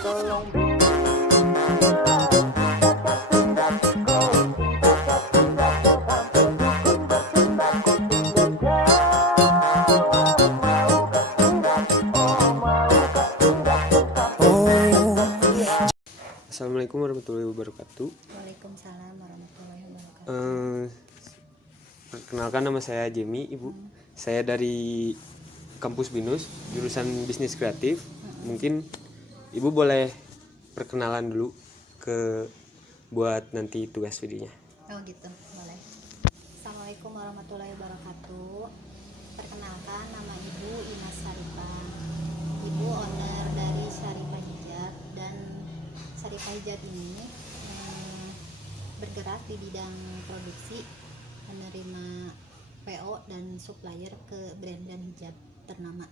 Assalamualaikum warahmatullahi wabarakatuh. Waalaikumsalam warahmatullahi wabarakatuh. Perkenalkan, nama saya Jemi, Ibu. Saya dari Kampus Binus, jurusan Bisnis Kreatif. Mungkin Ibu boleh perkenalan dulu buat nanti tugas videonya. Oh gitu, boleh. Assalamualaikum warahmatullahi wabarakatuh. Perkenalkan, nama Ibu Imas Sarifah. Ibu owner dari Sarifah Hijab, dan Sarifah Hijab ini bergerak di bidang produksi, menerima PO dan supplier ke brand-brand hijab ternama.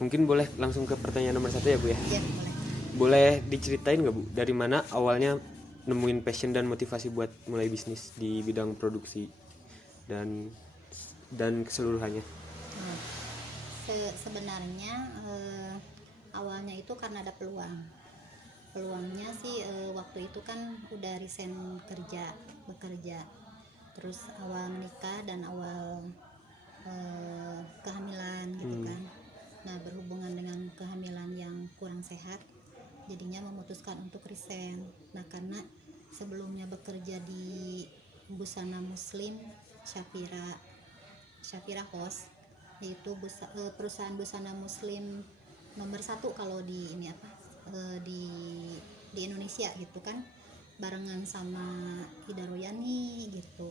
Mungkin boleh langsung ke pertanyaan nomor 1 ya, Bu ya? Ya, boleh. Boleh diceritain nggak, Bu, dari mana awalnya nemuin passion dan motivasi buat mulai bisnis di bidang produksi dan keseluruhannya? Sebenarnya awalnya itu karena ada peluangnya sih. Waktu itu kan udah resign bekerja, terus awal menikah dan awal kehamilan gitu kan. Nah, berhubungan dengan kehamilan yang kurang sehat, jadinya memutuskan untuk resign. Nah, karena sebelumnya bekerja di Busana Muslim Syafira House, yaitu perusahaan busana muslim nomor 1 kalau di di Indonesia gitu kan, barengan sama Ida Royani gitu.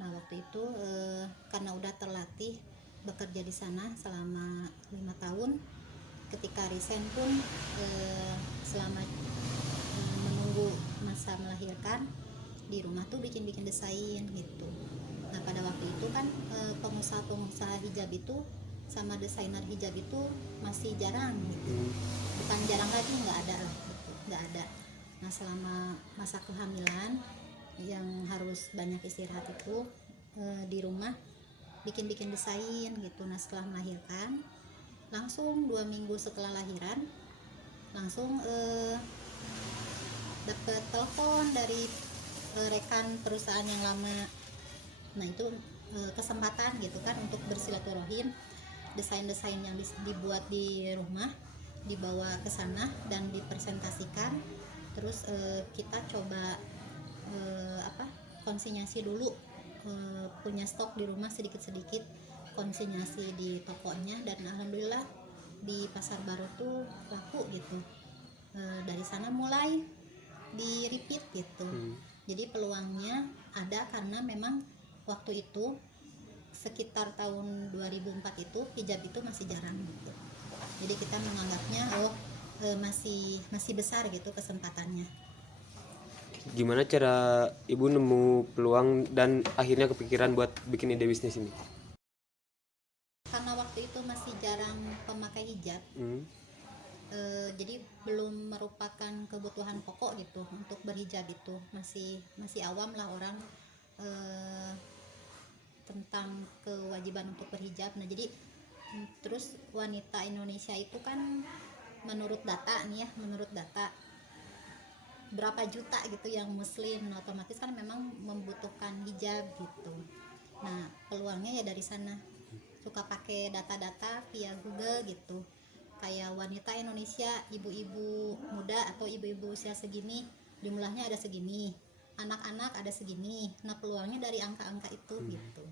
Nah, waktu itu karena udah terlatih bekerja di sana selama 5 tahun, ketika resign pun selama menunggu masa melahirkan, di rumah tuh bikin desain gitu. Nah, pada waktu itu kan pengusaha hijab itu sama desainer hijab itu masih jarang gitu. Bukan jarang lagi, nggak ada lah gitu, nggak ada. Nah, selama masa kehamilan yang harus banyak istirahat itu, di rumah bikin desain gitu. Nah, setelah melahirkan, langsung 2 minggu setelah lahiran, langsung dapet telepon dari rekan perusahaan yang lama. Nah, itu kesempatan gitu kan untuk bersilaturahim, desain-desain yang dibuat di rumah dibawa ke sana dan dipresentasikan. Terus kita coba konsinyasi dulu, punya stok di rumah sedikit-sedikit, konsinyasi di tokonya, dan alhamdulillah di Pasar Baru tuh laku gitu. Dari sana mulai di repeat gitu. Jadi peluangnya ada karena memang waktu itu sekitar tahun 2004 itu hijab itu masih jarang gitu. Jadi kita menganggapnya masih besar gitu kesempatannya. Gimana cara Ibu nemu peluang dan akhirnya kepikiran buat bikin ide bisnis ini? Karena waktu itu masih jarang pemakai hijab, jadi belum merupakan kebutuhan pokok gitu untuk berhijab. Itu masih awam lah orang tentang kewajiban untuk berhijab. Nah, jadi terus wanita Indonesia itu kan menurut data berapa juta gitu yang muslim, nah, otomatis kan memang membutuhkan hijab gitu. Nah, peluangnya ya dari sana. Suka pakai data-data via Google gitu, kayak wanita Indonesia, ibu-ibu muda atau ibu-ibu usia segini, jumlahnya ada segini, anak-anak ada segini. Nah, peluangnya dari angka-angka itu gitu.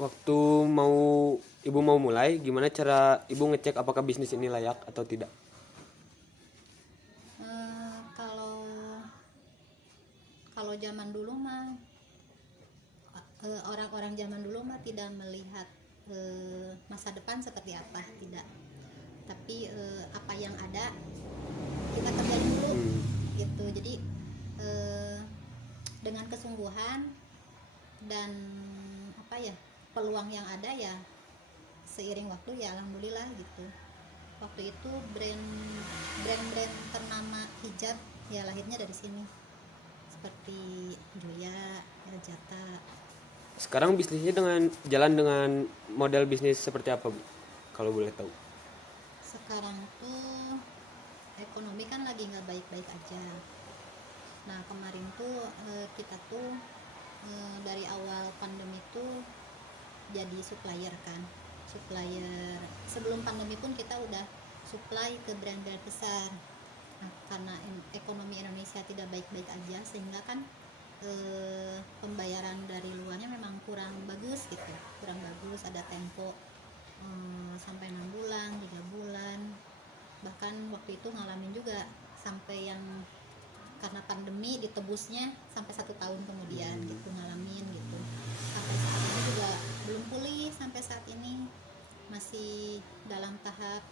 Waktu Ibu mau mulai, gimana cara Ibu ngecek apakah bisnis ini layak atau tidak? Kalau zaman dulu mah orang-orang zaman dulu mah tidak melihat masa depan seperti apa, tidak. Tapi apa yang ada kita kerjain dulu gitu. Jadi dengan kesungguhan dan peluang yang ada ya, seiring waktu ya alhamdulillah gitu. Waktu itu brand ternama hijab ya lahirnya dari sini, seperti Julia, Jata. Sekarang bisnisnya jalan dengan model bisnis seperti apa, Bu? Kalau boleh tahu. sekarang tuh ekonomi kan lagi nggak baik-baik aja. Nah kemarin tuh kita tuh dari awal pandemi tuh jadi supplier kan, supplier sebelum pandemi pun kita udah supply ke brand-brand besar. Nah, karena ekonomi Indonesia tidak baik-baik aja sehingga kan pembayaran dari luarnya memang kurang bagus gitu, kurang bagus, ada tempo sampai 6 bulan, 3 bulan, bahkan waktu itu ngalamin juga sampai yang karena pandemi ditebusnya sampai 1 tahun kemudian gitu, ngalamin gitu. Sampai saat ini juga belum pulih, sampai saat ini masih dalam tahap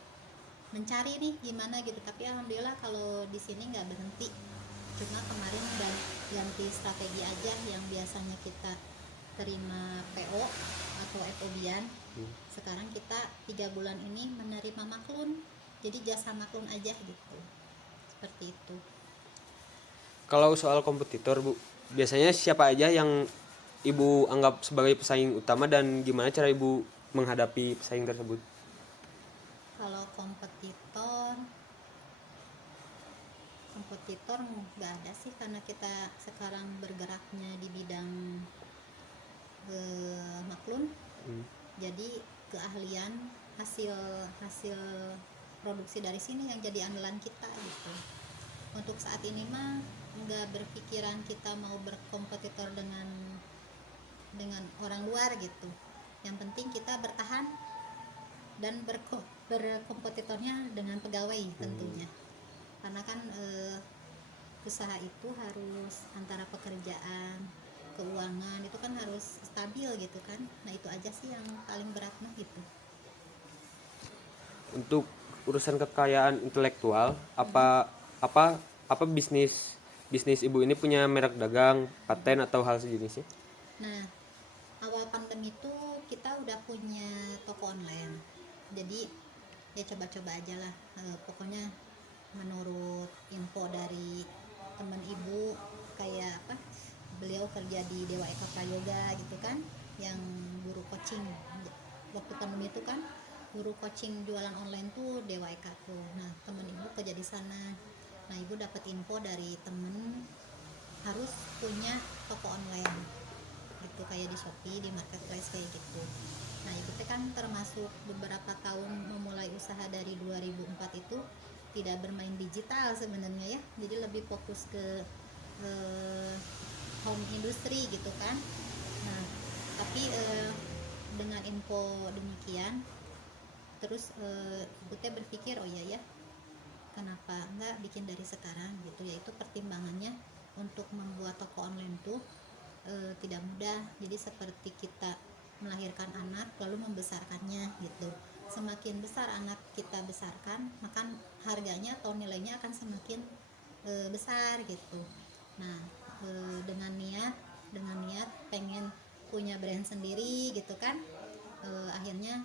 mencari nih gimana gitu. Tapi alhamdulillah kalau di sini nggak berhenti, cuma kemarin udah ganti strategi aja. Yang biasanya kita terima PO atau FOB-an, sekarang kita 3 bulan ini menerima maklun, jadi jasa maklun aja gitu, seperti itu. Kalau soal kompetitor Bu, biasanya siapa aja yang Ibu anggap sebagai pesaing utama dan gimana cara Ibu menghadapi pesaing tersebut? Kalau kompetitor nggak ada sih, karena kita sekarang bergeraknya di bidang maklun. Jadi keahlian hasil produksi dari sini yang jadi andalan kita gitu. Untuk saat ini mah nggak berpikiran kita mau berkompetitor dengan orang luar gitu. Yang penting kita bertahan dan berkompetitornya dengan pegawai tentunya. Karena kan usaha itu harus antara pekerjaan, keuangan itu kan harus stabil gitu kan. Nah itu aja sih yang paling berat mah gitu. Untuk urusan kekayaan intelektual, apa bisnis Ibu ini punya merek dagang, paten atau hal sejenisnya? Nah awal pandemi itu kita udah punya toko online, jadi ya coba-coba aja lah. Pokoknya menurut info dari teman ibu, kayak apa, beliau kerja di Dewa Eka Prayoga gitu kan, yang guru coaching. Waktu pandemi itu kan guru coaching jualan online tuh Dewa Eka tuh. Nah teman ibu kerja di sana. Nah ibu dapat info dari temen harus punya toko online gitu, kayak di Shopee, di marketplace kayak gitu. Nah ibu kan termasuk beberapa tahun memulai usaha dari 2004 itu tidak bermain digital sebenarnya ya, jadi lebih fokus ke home industry gitu kan. Nah tapi dengan info demikian terus ibu teh berpikir, oh iya ya, kenapa enggak bikin dari sekarang gitu. Yaitu pertimbangannya untuk membuat toko online tuh tidak mudah. Jadi seperti kita melahirkan anak lalu membesarkannya gitu. Semakin besar anak kita besarkan, maka harganya atau nilainya akan semakin besar gitu. Nah dengan niat pengen punya brand sendiri gitu kan, akhirnya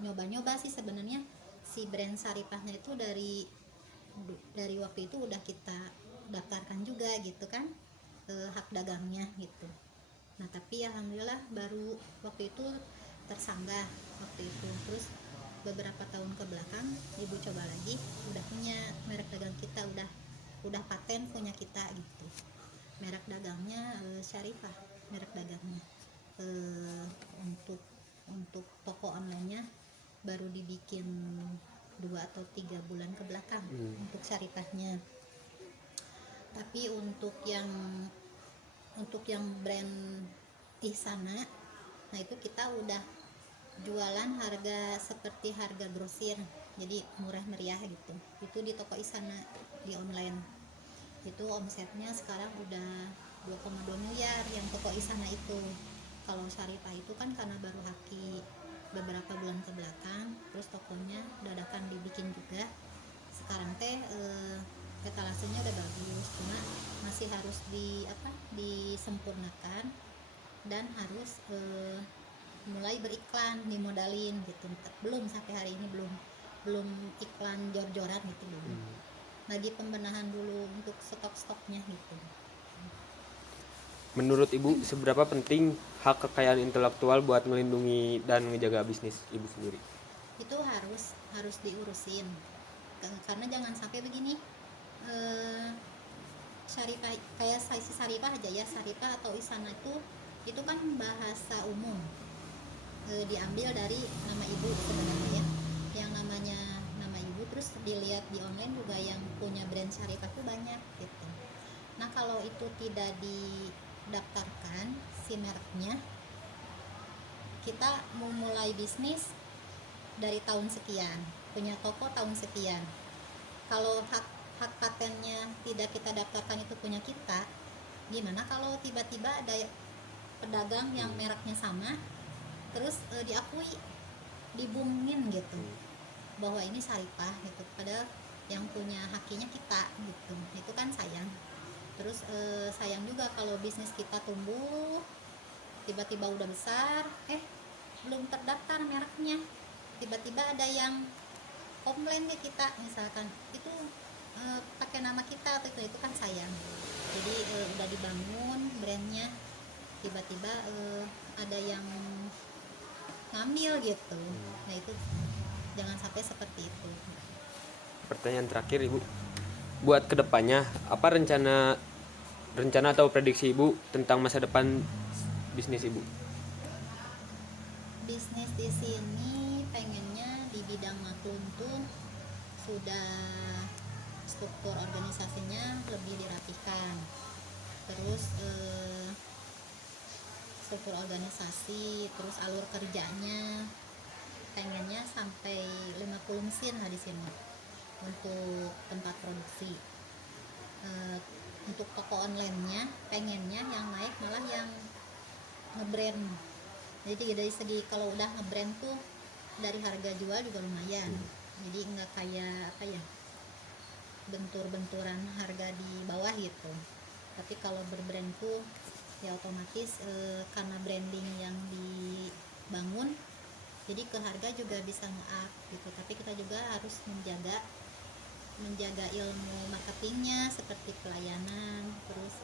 nyoba-nyoba sih sebenarnya. Si brand Saripahnya itu dari waktu itu udah kita daftarkan juga gitu kan, hak dagangnya gitu. Nah tapi alhamdulillah baru waktu itu tersanggah waktu itu. Terus beberapa tahun ke belakang ibu coba lagi, udah punya merek dagang kita, udah paten punya kita gitu. Merek dagangnya Syarifah, merek dagangnya. Untuk toko onlinenya baru dibikin 2 atau 3 bulan ke belakang untuk Syarifahnya. Tapi untuk yang brand Ihsana, nah itu kita udah jualan harga seperti harga grosir, jadi murah meriah gitu. Itu di toko Ihsana, di online. Itu omsetnya sekarang udah 2,2 miliar yang toko Ihsana itu. Kalau Syarifah itu kan karena baru haki beberapa bulan ke belakang, terus tokonya dadakan dibikin juga. Sekarang teh etalasenya udah bagus, cuma masih harus disempurnakan dan harus mulai beriklan, dimodalin gitu. Belum sampai hari ini belum iklan jor-joran gitu, belum. Lagi pembenahan dulu untuk stok-stoknya gitu. Menurut Ibu, seberapa penting hak kekayaan intelektual buat melindungi dan ngejaga bisnis Ibu sendiri? itu harus diurusin. Karena jangan sampai begini, Syarifah kayak saya si Syarifah aja ya, Syarifah atau Isana itu kan bahasa umum, diambil dari nama ibu sebenarnya ya, yang namanya nama ibu. Terus dilihat di online juga yang punya brand Syarifah tuh banyak gitu. Nah kalau itu tidak didaftarkan si mereknya, kita mau mulai bisnis dari tahun sekian, punya toko tahun sekian, kalau hak patennya tidak kita daftarkan itu punya kita, gimana kalau tiba-tiba ada pedagang yang mereknya sama terus diakui, dibungin gitu bahwa ini Syarifah gitu, padahal yang punya hakinya kita gitu. Itu kan sayang. Terus sayang juga kalau bisnis kita tumbuh tiba-tiba udah besar, belum terdaftar mereknya, tiba-tiba ada yang komplain ke kita misalkan, itu pakai nama kita atau itu kan sayang. Jadi udah dibangun brandnya, tiba-tiba ada yang ngambil gitu. Nah itu jangan sampai seperti itu. Pertanyaan terakhir Ibu, buat kedepannya apa rencana atau prediksi Ibu tentang masa depan bisnis Ibu? Bisnis di sini pengennya di bidang maklum tuh sudah struktur organisasinya lebih dirapihkan. Terus struktur organisasi, terus alur kerjanya pengennya sampai 50 mesin lah di sini untuk tempat produksi. Untuk toko online-nya pengennya yang naik malah yang ngebrand. Jadi dari segi kalau udah ngebrand tuh dari harga jual juga lumayan. Jadi nggak kayak apa ya, bentur-benturan harga di bawah gitu. Tapi kalau berbrand tuh ya otomatis karena branding yang dibangun, jadi ke harga juga bisa nge-up gitu. Tapi kita juga harus menjaga ilmu marketingnya seperti pelayanan, terus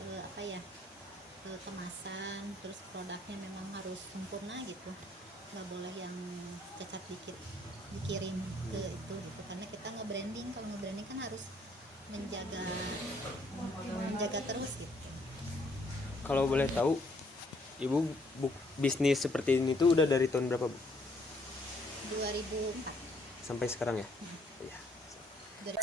kemasan, terus produknya memang harus sempurna gitu, nggak boleh yang cacat dikit dikirim ke itu gitu. Karena kita nge-branding, kalau nge-branding kan harus menjaga terus gitu. Kalau boleh tahu Ibu bisnis seperti ini tuh udah dari tahun berapa Bu? 2004 Sampai sekarang ya? Iya. dari